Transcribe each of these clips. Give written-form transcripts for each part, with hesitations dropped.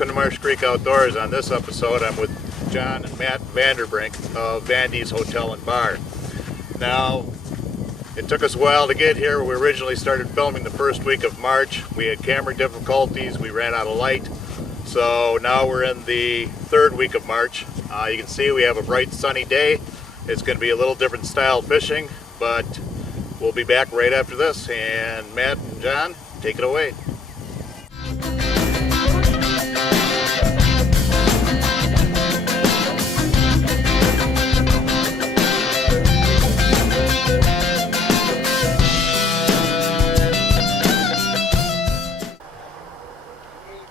welcome to Marsh Creek Outdoors. On this episode, I'm with John and Matt Vanderbrink of Vandys Hotel and Bar. Now, it took us a while to get here. We originally started filming the first week of March. We had camera difficulties, we ran out of light. So now we're in the third week of March. You can see we have a bright sunny day. It's going to be a little different style fishing, but we'll be back right after this. And Matt and John, take it away.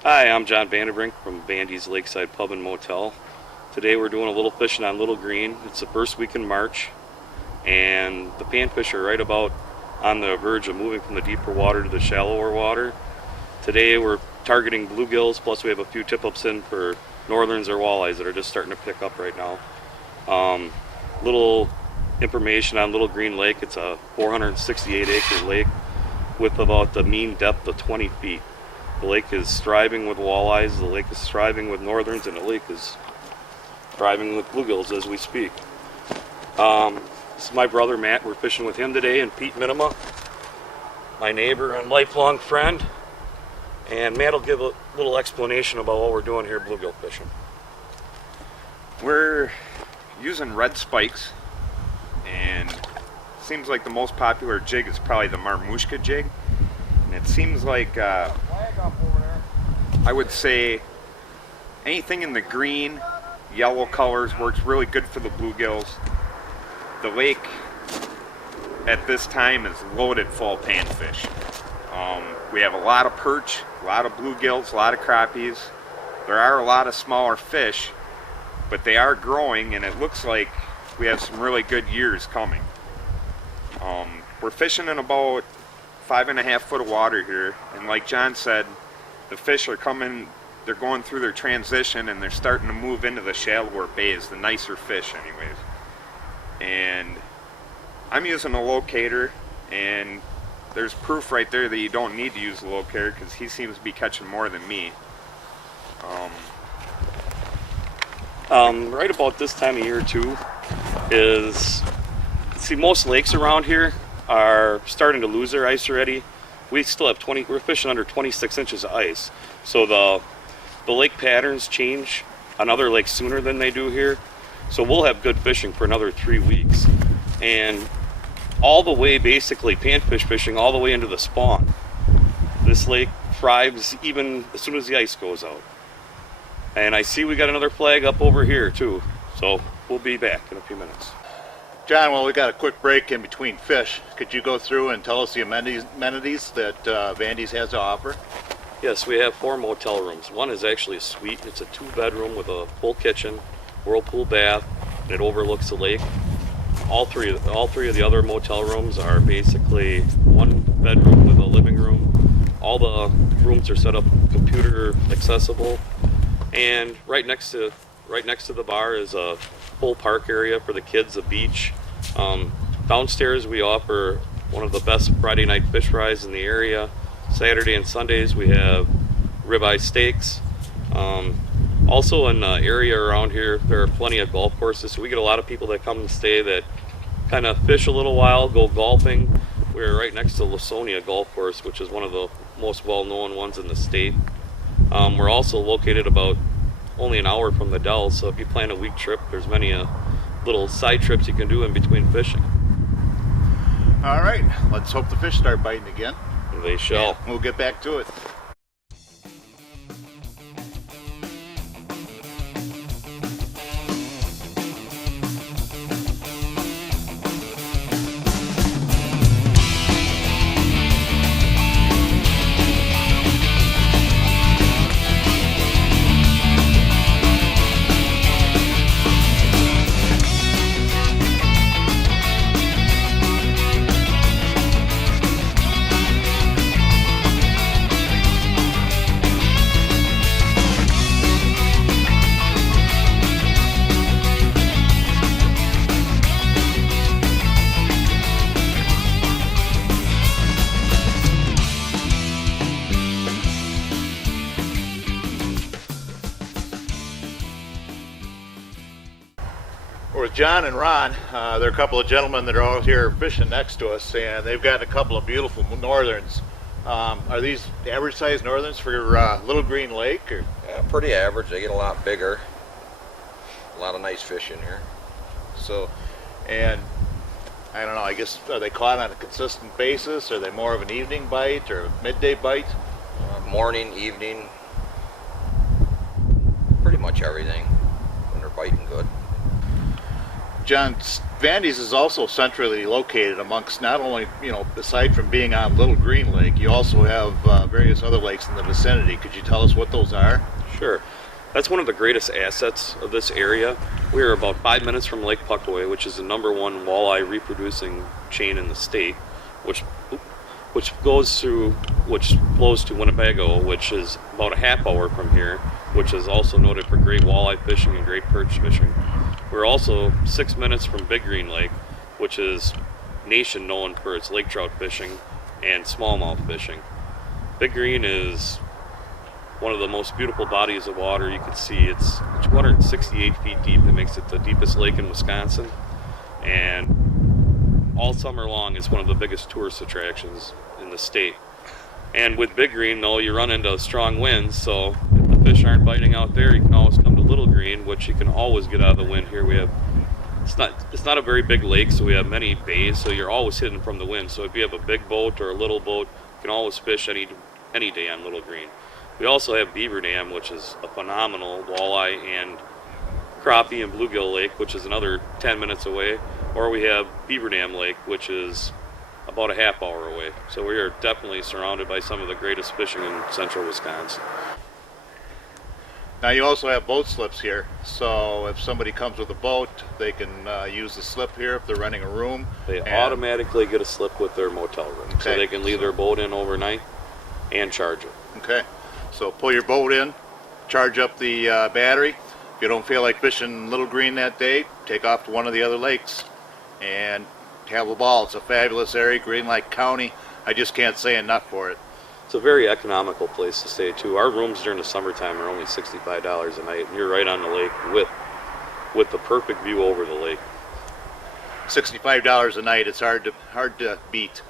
Hi, I'm John Vanderbrink from Vandys Lakeside Pub and Motel. Today we're doing a little fishing on Little Green. It's the first week in March, and the panfish are right about on the verge of moving from the deeper water to the shallower water. Today we're targeting bluegills, plus we have a few tip-ups in for northerns or walleyes that are just starting to pick up right now. Little information on Little Green Lake. It's a 468-acre lake with about the mean depth of 20 feet. The lake is thriving with walleyes, the lake is thriving with northerns, and the lake is thriving with bluegills as we speak. This is my brother Matt. We're fishing with him today, and Pete Minima, my neighbor and lifelong friend. And Matt will give a little explanation about what we're doing here bluegill fishing. We're using red spikes, and it seems like the most popular jig is probably the marmushka jig. And it seems like I would say anything in the green, yellow colors works really good for the bluegills. The lake at this time is loaded full of panfish. We have a lot of perch, a lot of bluegills, a lot of crappies. There are a lot of smaller fish, but they are growing, and it looks like we have some really good years coming. We're fishing in about 5.5 foot of water here, and like John said, the fish are coming, they're going through their transition, and they're starting to move into the shallower bays, the nicer fish anyways. And I'm using a locator, and there's proof right there that you don't need to use a locator because he seems to be catching more than me. Right about this time of year too is, see, most lakes around here are starting to lose their ice already. We still have we're fishing under 26 inches of ice. So the lake patterns change on other lakes sooner than they do here. So we'll have good fishing for another 3 weeks. And all the way, basically, panfish fishing all the way into the spawn. This lake thrives even as soon as the ice goes out. And I see we got another flag up over here too. So we'll be back in a few minutes. John, well, we got a quick break in between fish. Could you go through and tell us the amenities that Vandys has to offer? Yes, we have 4 motel rooms. One is actually a suite. It's a 2-bedroom with a full kitchen, whirlpool bath, and it overlooks the lake. All three of the other motel rooms are basically 1 bedroom with a living room. All the rooms are set up computer accessible, and right next to the bar is a full park area for the kids, a beach. Downstairs we offer one of the best Friday night fish fries in the area. Saturday and Sundays we have ribeye steaks. Also in the area around here there are plenty of golf courses, so we get a lot of people that come and stay that kind of fish a little while, go golfing. We're right next to Lasonia Golf Course, which is one of the most well-known ones in the state. We're also located about only an hour from the Dells, so if you plan a week trip, there's many little side trips you can do in between fishing. All right, let's hope the fish start biting again. They shall. Yeah, we'll get back to it. We're with John and Ron. There are a couple of gentlemen that are out here fishing next to us, and they've got a couple of beautiful northerns. Are these average sized northerns for Little Green Lake? Or? Yeah, pretty average. They get a lot bigger. A lot of nice fish in here. So, and I don't know, I guess, are they caught on a consistent basis? Are they more of an evening bite or midday bite? Morning, evening, pretty much everything when they're biting good. John, Vandys is also centrally located amongst not only, aside from being on Little Green Lake, you also have various other lakes in the vicinity. Could you tell us what those are? Sure. That's one of the greatest assets of this area. We are about 5 minutes from Lake Puckaway, which is the #1 walleye reproducing chain in the state, which flows to Winnebago, which is about a half hour from here, which is also noted for great walleye fishing and great perch fishing. We're also 6 minutes from Big Green Lake, which is nation known for its lake trout fishing and smallmouth fishing. Big Green is one of the most beautiful bodies of water you can see. It's 268 feet deep. It makes it the deepest lake in Wisconsin, and all summer long it's one of the biggest tourist attractions in the state. And with Big Green, though, you run into strong winds, so if the fish aren't biting out there, you can always come to Little Green, which you can always get out of the wind here. It's not a very big lake, so we have many bays, so you're always hidden from the wind. So if you have a big boat or a little boat, you can always fish any day on Little Green. We also have Beaver Dam, which is a phenomenal walleye and crappie and bluegill lake, which is another 10 minutes away. Or we have Beaver Dam Lake, which is about a half hour away. So we are definitely surrounded by some of the greatest fishing in central Wisconsin. Now you also have boat slips here, so if somebody comes with a boat, they can use the slip here if they're renting a room. They automatically get a slip with their motel room, so they can leave their boat in overnight and charge it. Okay, so pull your boat in, charge up the battery. If you don't feel like fishing Little Green that day, take off to one of the other lakes and have a ball. It's a fabulous area, Green Lake County. I just can't say enough for it. It's a very economical place to stay too. Our rooms during the summertime are only $65 a night, and you're right on the lake with the perfect view over the lake. $65 a night, it's hard to beat.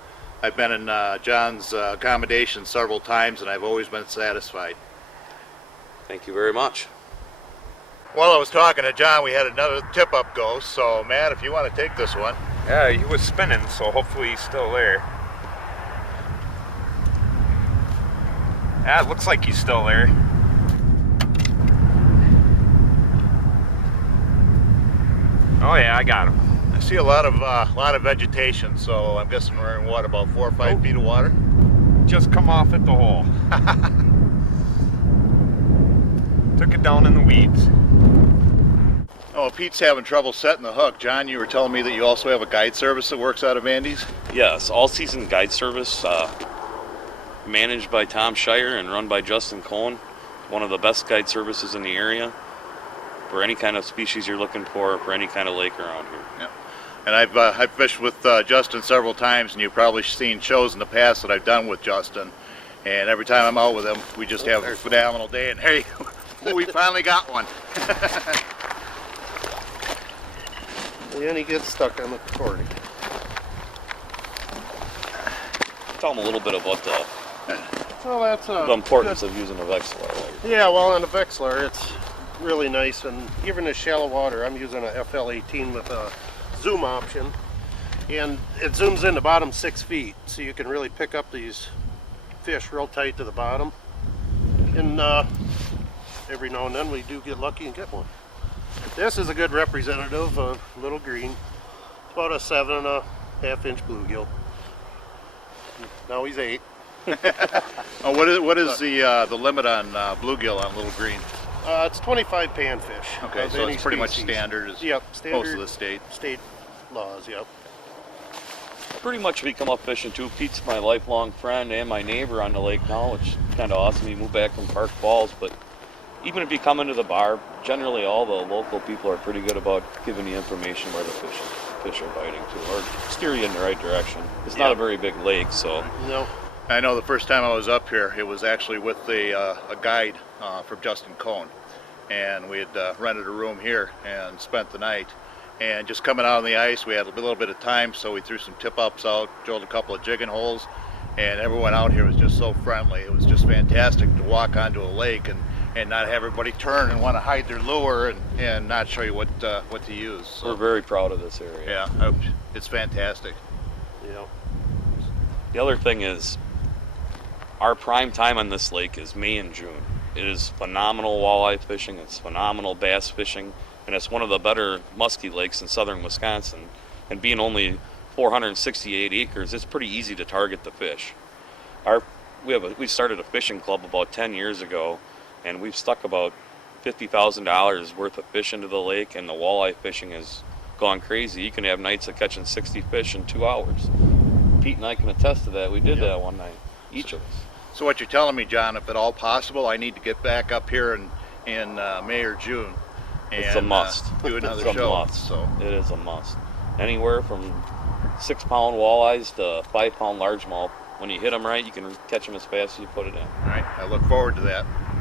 I've been in John's accommodation several times, and I've always been satisfied. Thank you very much. While I was talking to John, we had another tip-up go, so Matt, if you want to take this one. Yeah, he was spinning, so hopefully he's still there. Yeah, it looks like he's still there. Oh yeah, I got him. I see a lot of vegetation, so I'm guessing we're in what, about 4 or 5 feet of water? Just come off at the hole. Took it down in the weeds. Oh, Pete's having trouble setting the hook. John, you were telling me that you also have a guide service that works out of Vandys? Yes, all-season guide service, managed by Tom Shire and run by Justin Cohn. One of the best guide services in the area for any kind of species you're looking for any kind of lake around here. Yep. And I've fished with Justin several times, and you've probably seen shows in the past that I've done with Justin. And every time I'm out with him, we just have a phenomenal day. And hey, we finally got one. And he gets stuck on the cord. Tell them a little bit about Well, that's the importance of using a Webster. Yeah, well, on a Webster, it's really nice, and even in shallow water, I'm using a FL18 with a zoom option, and it zooms in the bottom 6 feet, so you can really pick up these fish real tight to the bottom. And every now and then we do get lucky and get one. This is a good representative of Little Green. It's about a 7.5 inch bluegill. Now he's 8. Oh, what is the limit on bluegill on Little Green? It's 25 panfish. Okay, so it's pretty much standard as standard most of the state. State laws, yep. Pretty much we come up fishing too. Pete's my lifelong friend and my neighbor on the lake now, which is kind of awesome. He moved back from Park Falls, but even if you come into the bar, generally all the local people are pretty good about giving you information where the fish are biting too, or steer you in the right direction. It's not a very big lake, so. No. I know the first time I was up here, it was actually with a guide from Justin Cohn, and we had rented a room here and spent the night. And just coming out on the ice, we had a little bit of time, so we threw some tip-ups out, drilled a couple of jigging holes, and everyone out here was just so friendly. It was just fantastic to walk onto a lake and not have everybody turn and want to hide their lure and not show you what to use. So, We're very proud of this area. yeah, it's fantastic. Yeah. The other thing is, our prime time on this lake is May and June. It is phenomenal walleye fishing, it's phenomenal bass fishing, and it's one of the better musky lakes in southern Wisconsin. And being only 468 acres, it's pretty easy to target the fish. We started a fishing club about 10 years ago, and we've stuck about $50,000 worth of fish into the lake, and the walleye fishing has gone crazy. You can have nights of catching 60 fish in 2 hours. Pete and I can attest to that. We did that one night, each of us. So what you're telling me, John, if at all possible, I need to get back up here in May or June and It's a must. Do another It's a show. must. So It is a must. Anywhere from 6-pound walleyes to 5-pound largemouth. When you hit them right, you can catch them as fast as you put it in. all right, I look forward to that.